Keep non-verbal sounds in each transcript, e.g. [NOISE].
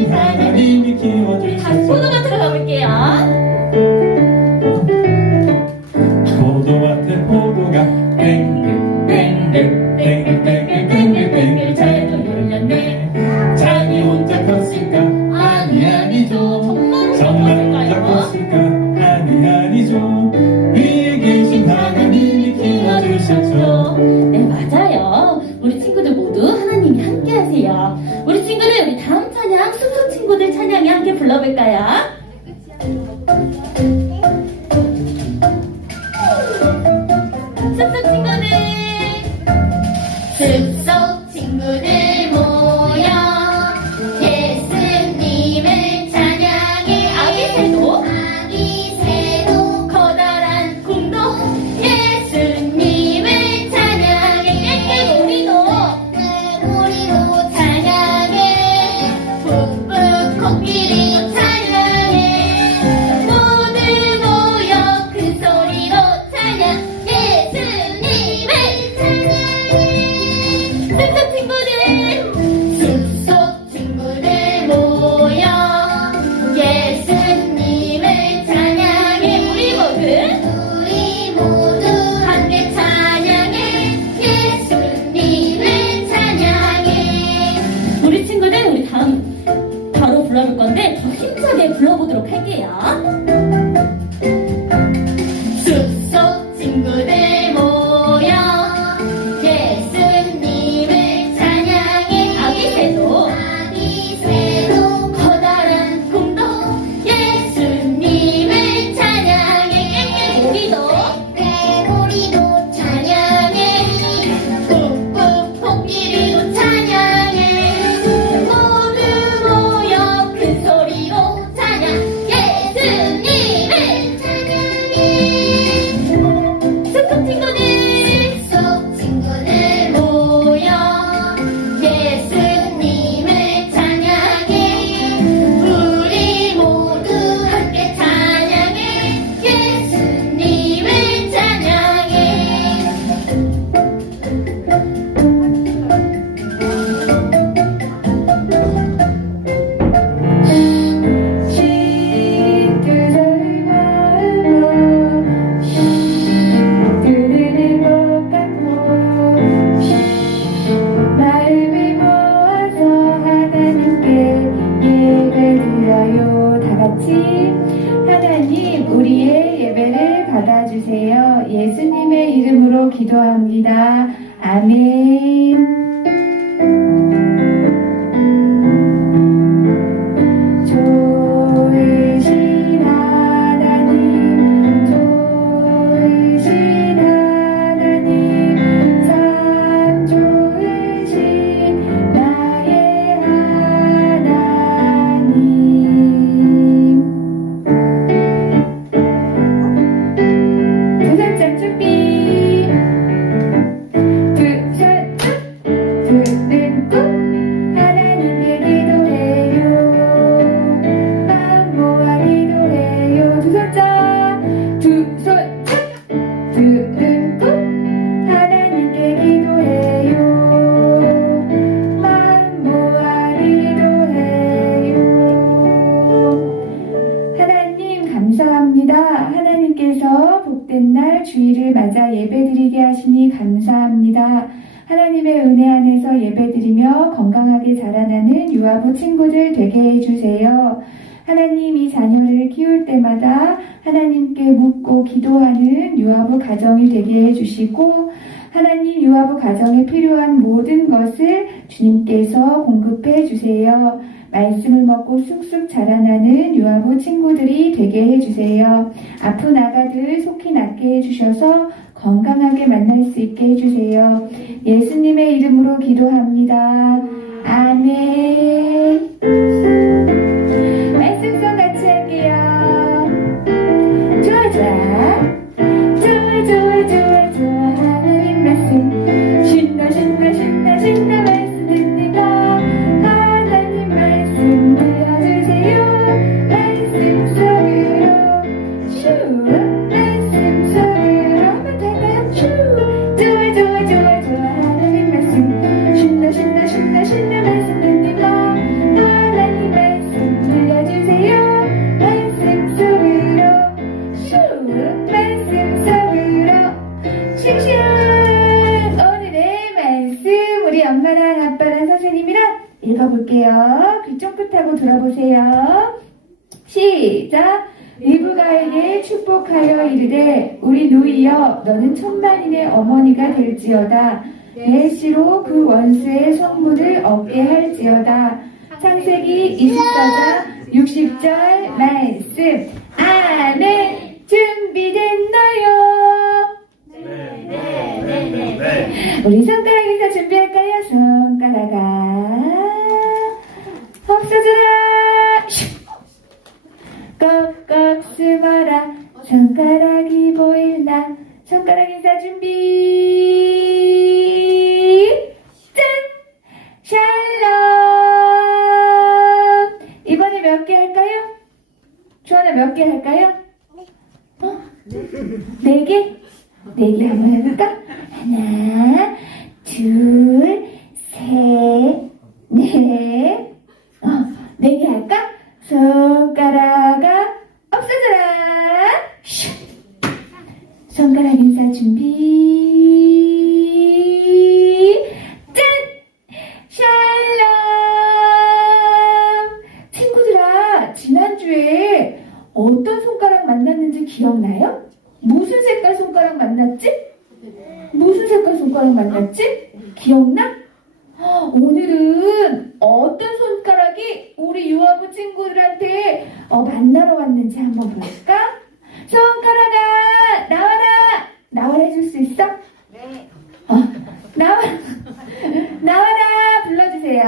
하나님이 키워주 받아주세요. 예수님의 이름으로 기도합니다. 아멘. 유아부 가정이 되게 해주시고 하나님 유아부 가정에 필요한 모든 것을 주님께서 공급해 주세요. 말씀을 먹고 쑥쑥 자라나는 유아부 친구들이 되게 해주세요. 아픈 아가들 속히 낫게 해주셔서 건강하게 만날 수 있게 해주세요. 예수님의 이름으로 기도합니다. 아멘. 창세기 24장 60절 말씀. 아멘. 준비됐나요? 우리 손가락 인사 준비할까요? 손가락아 없어져라 슉. 꼭꼭 숨어라 손가락이 보일나 손가락 인사 준비 짠 샬롬 몇 개 할까요? 주원아 몇 개 할까요? 어? 네 개? 네 개 한번 해볼까? 하나, 둘, 셋, 넷, 어, 네 개 할까? 손가락아 없어져라. 슉. 손가락 인사 준비. 짠! 샬롬! 친구들아, 지난주에 어떤 손가락 만났는지 기억나요? 무슨 색깔 손가락 만났지? 무슨 색깔 손가락 만났지? 기억나? 오늘은 어떤 손가락이 우리 유아부 친구들한테 어, 만나러 왔는지 한번 볼까? 손가락아 나와라 나와라 해줄 수 있어? 네. 어, 나와 나와라 불러주세요.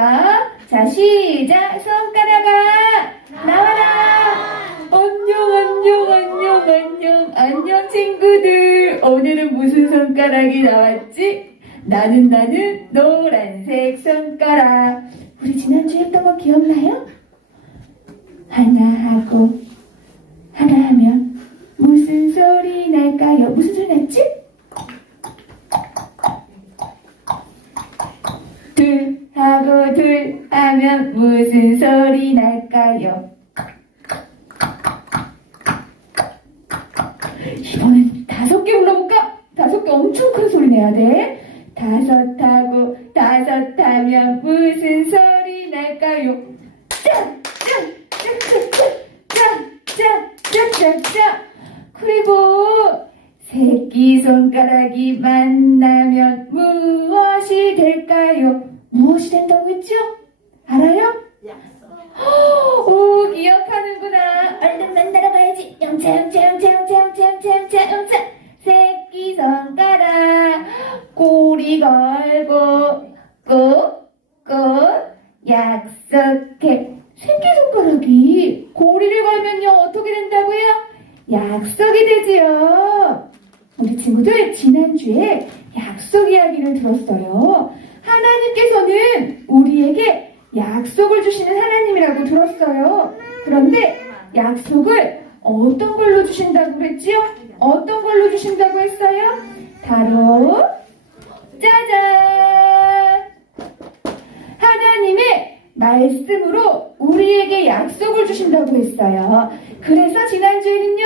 자 시작 손가락아 나와라. 안녕 안녕 안녕 안녕 안녕 친구들 오늘은 무슨 손가락이 나왔지? 나는 나는 노란색 손가락 우리 지난주에 했던 거 기억나요? 하나 하고 하나 하면 무슨 소리 날까요? 무슨 소리 났지? 둘 하고 둘 하면 무슨 소리 날까요? 이번엔 다섯 개 불러볼까? 다섯 개 엄청 큰 소리 내야 돼. 다섯 약속해 새끼 손가락이 고리를 걸면요 어떻게 된다고요? 약속이 되지요 우리 친구들 지난주에 약속 이야기를 들었어요 하나님께서는 우리에게 약속을 주시는 하나님이라고 들었어요. 그런데 약속을 어떤 걸로 주신다고 그랬지요? 어떤 걸로 주신다고 했어요? 바로 짜잔! 하나님의 말씀으로 우리에게 약속을 주신다고 했어요. 그래서 지난주에는요,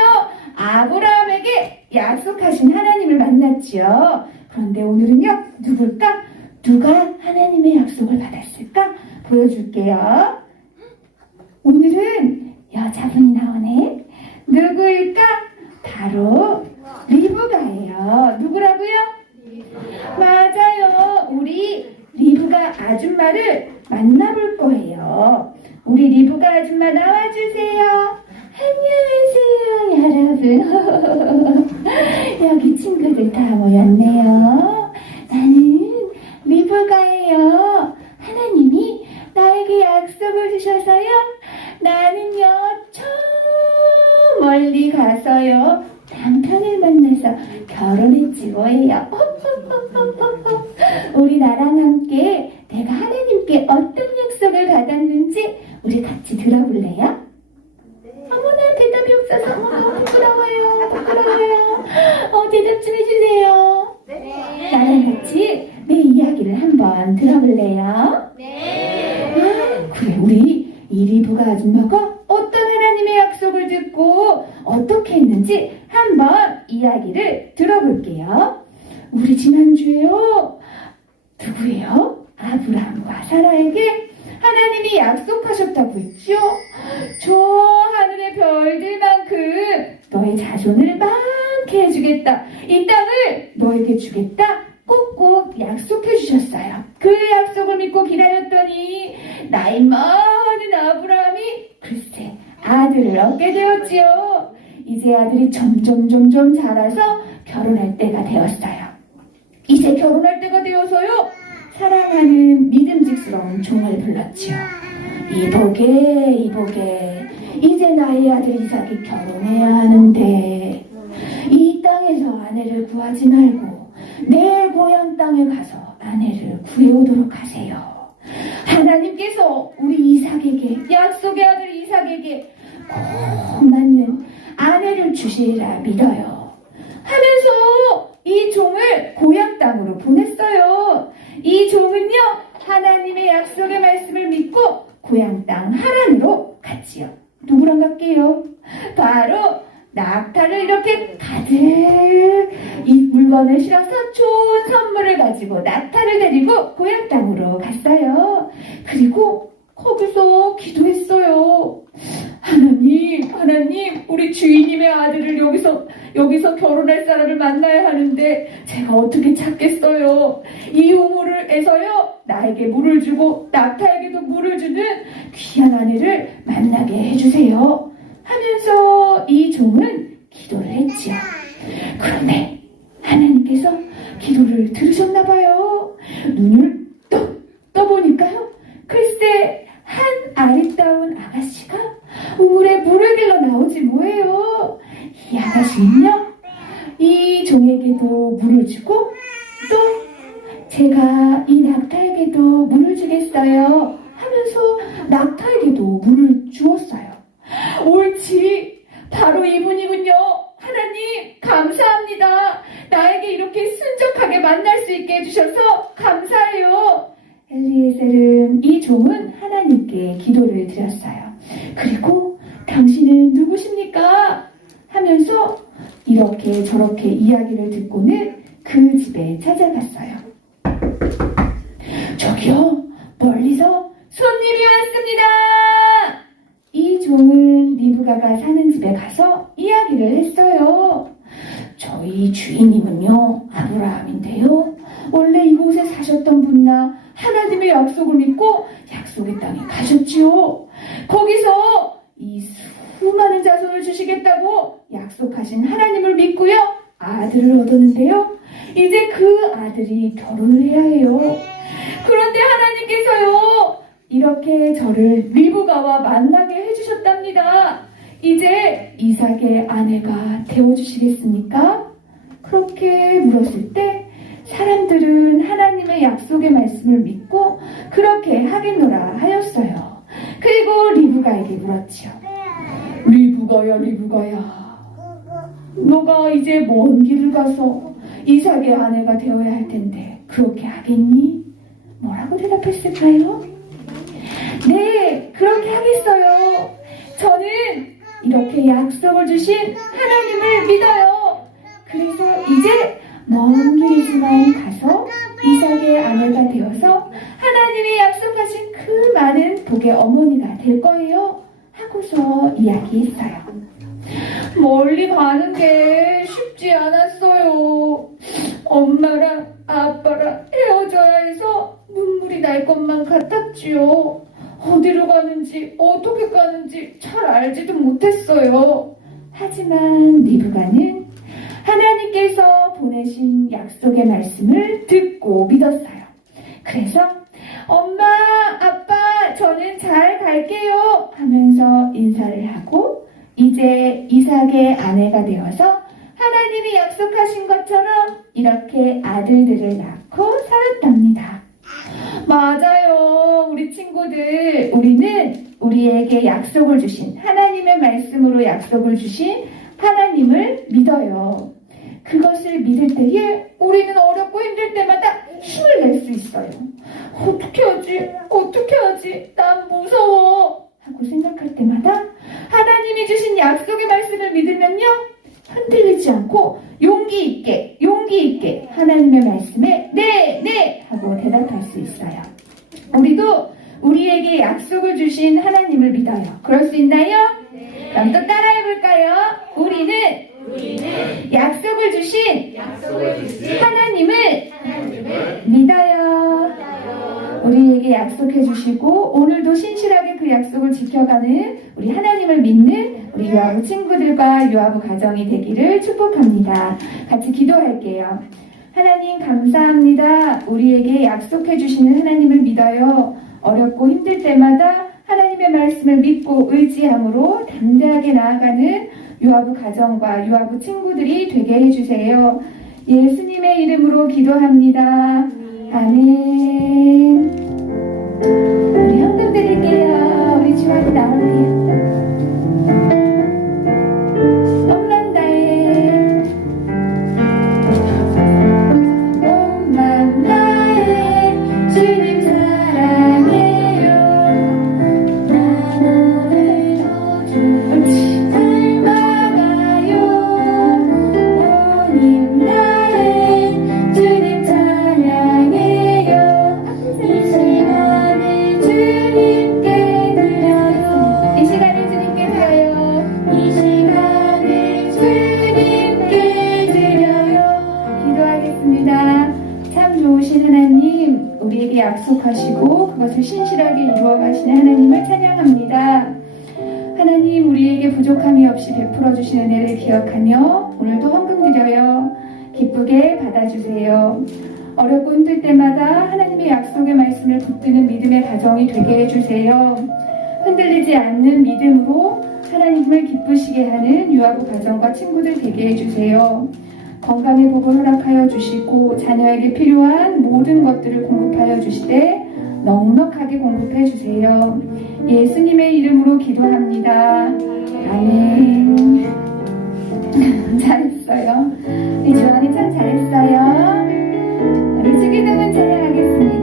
아브라함에게 약속하신 하나님을 만났지요. 그런데 오늘은요, 누굴까? 누가 하나님의 약속을 받았을까? 보여줄게요. 오늘은 여자분이 나오네. 누구일까? 바로 리브가예요. 누구라고요? 맞아요. 우리 리브가 아줌마를 만나볼 거예요. 우리 리브가 아줌마 나와주세요. 안녕하세요, 여러분. [LAUGHS] 여기 친구들 다 모였네요. 나는 리브가예요. 하나님이 나에게 약속을 주셔서요. 나는요, 저 멀리 가서요. 남편을 만나서 결혼했지 뭐예요. 우리 나랑 함께 내가 하나님께 어떤 약속을 받았는지 우리 같이 들어볼래요? 어머나 대답이 없어서 어머 부끄러워요 부끄러워요 어 대답 좀 해주세요 나랑 같이 내 이야기를 한번 들어볼래요? 네. 아, 그래 우리 이리부가 아줌마가 어떤 하나님의 약속을 듣고 어떻게 했는지 한번 이야기를 들어볼게요. 우리 지난주에요 누구예요? 아브라함과 사라에게 하나님이 약속하셨다고 했죠? 저 하늘의 별들만큼 너의 자손을 많게 해주겠다. 이 땅을 너에게 주겠다. 꼭꼭 약속해 주셨어요. 그 약속을 믿고 기다렸더니 나이 많은 아브라함이 글쎄 아들을 얻게 되었지요. 이제 아들이 점점 점점 자라서 결혼할 때가 되었어요. 이제 결혼할 때가 되어서요. 사랑하는 믿음직스러운 종을 불렀지요. 이보게 이보게 이제 나의 아들 이삭이 결혼해야 하는데 이 땅에서 아내를 구하지 말고 내 고향 땅에 가서 아내를 구해오도록 하세요. 하나님께서 우리 이삭에게 약속의 아들 이삭에게 꼭 맞는 아내를 주시리라 믿어요. 하면서 이 종을 고향 땅으로 보냈어요. 이 종은요 하나님의 약속의 말씀을 믿고 고향 땅 하란으로 갔지요. 누구랑 갈게요? 바로 낙타를 이렇게 가득 이 물건을 실어서 좋은 선물을 가지고 낙타를 데리고 고향 땅으로 갔어요. 그리고 거기서 기도했어요. 하나님, 하나님, 우리 주인님의 아들을 여기서, 여기서 결혼할 사람을 만나야 하는데, 제가 어떻게 찾겠어요? 이 우물에서요, 나에게 물을 주고, 낙타에게도 물을 주는 귀한 아내를 만나게 해주세요. 하면서 이 종은 기도를 했지요. 그런데 하나님께서 기도를 들으셨나 봐요. 눈을 떡 떠보니까요. 글쎄, 한 아리따운 아가씨가 우물에 물을 길러 나오지 뭐예요. 이 아가씨는요, 이 종에게도 물을 주고, 또 제가 이 낙타에게도 물을 주겠어요. 하면서 낙타에게도 물을 주었어요. 옳지. 바로 이분이군요. 하나님, 감사합니다. 나에게 이렇게 순적하게 만날 수 있게 해주셔서 감사해요. 엘리에셀은 이 종은 하나님께 기도를 드렸어요. 그리고 당신은 누구십니까? 하면서 이렇게 저렇게 이야기를 듣고는 그 집에 찾아갔어요. 저기요, 멀리서 손님이 왔습니다! 이 종은 리브가가 사는 집에 가서 이야기를 했어요. 저희 주인님은요, 아브라함인데요. 원래 이곳에 사셨던 분이나 하나님의 약속을 믿고 약속의 땅에 가셨지요. 거기서 이 수많은 자손을 주시겠다고 약속하신 하나님을 믿고요. 아들을 얻었는데요. 이제 그 아들이 결혼을 해야 해요. 그런데 하나님께서요. 이렇게 저를 리브가와 만나게 해주셨답니다. 이제 이삭의 아내가 되어주시겠습니까? 그렇게 물었을 때 사람들은 하나님의 약속의 말씀을 믿고 그렇게 하겠노라 하였어요. 그리고 리브가에게 물었지요. 리브가야, 리브가야. 너가 이제 먼 길을 가서 이삭의 아내가 되어야 할 텐데 그렇게 하겠니? 뭐라고 대답했을까요? 네, 그렇게 하겠어요. 저는 이렇게 약속을 주신 하나님을 믿어요. 그래서 이제 먼 길이지만 가서 이삭의 아내가 되어서 하나님이 약속하신 그 많은 복의 어머니가 될 거예요. 하고서 이야기했어요. 멀리 가는 게 쉽지 않았어요. 엄마랑 아빠랑 헤어져야 해서 눈물이 날 것만 같았지요. 어디로 가는지 어떻게 가는지 잘 알지도 못했어요. 하지만 리브가는 하나님께서 보내신 약속의 말씀을 듣고 믿었어요. 그래서 엄마, 아빠, 저는 잘 갈게요 하면서 인사를 하고 이제 이삭의 아내가 되어서 하나님이 약속하신 것처럼 이렇게 아들들을 낳고 살았답니다. 맞아요. 우리 친구들, 우리는 우리에게 약속을 주신, 하나님의 말씀으로 약속을 주신 하나님을 믿어요. 그것을 믿을 때에 우리는 어렵고 힘들 때마다 힘을 낼 수 있어요. 어떻게 하지? 어떻게 하지? 난 무서워. 하고 생각할 때마다 하나님이 주신 약속의 말씀을 믿으면요. 흔들리지 않고 용기 있게, 용기 있게 하나님의 말씀에 네, 네! 하고 대답할 수 있어요. 우리도 우리에게 주신 하나님을 믿어요. 그럴 수 있나요? 그럼 또 따라해 볼까요? 우리는, 약속을 주신, 하나님을, 믿어요. 우리에게 약속해 주시고 오늘도 신실하게 그 약속을 지켜가는 우리 하나님을 믿는 우리 유아부 친구들과 유아부 가정이 되기를 축복합니다. 같이 기도할게요. 하나님 감사합니다. 우리에게 약속해 주시는 하나님을 믿어요. 어렵고 힘들 때마다 하나님의 말씀을 믿고 의지함으로 담대하게 나아가는 유아부 가정과 유아부 친구들이 되게 해주세요. 예수님의 이름으로 기도합니다. 아멘. 우리 현금 드릴게요. 우리 주하고 나올게요. 것을 신실하게 이루어 가시는 하나님을 찬양합니다. 하나님, 우리에게 부족함이 없이 베풀어 주신 은혜를 기억하며 오늘도 헌금 드려요. 기쁘게 받아주세요. 어렵고 힘들 때마다 하나님의 약속의 말씀을 붙드는 믿음의 가정이 되게 해주세요. 흔들리지 않는 믿음으로 하나님을 기쁘시게 하는 유아부 가정과 친구들 되게 해주세요. 건강의 복을 허락하여 주시고 자녀에게 필요한 모든 것들을 공급하여 주시되 넉넉하게 공급해 주세요. 예수님의 이름으로 기도합니다. 아멘. [LAUGHS] 잘했어요. 우리 조한이 참 잘했어요. 우리 주기도문 찬양하겠습니다.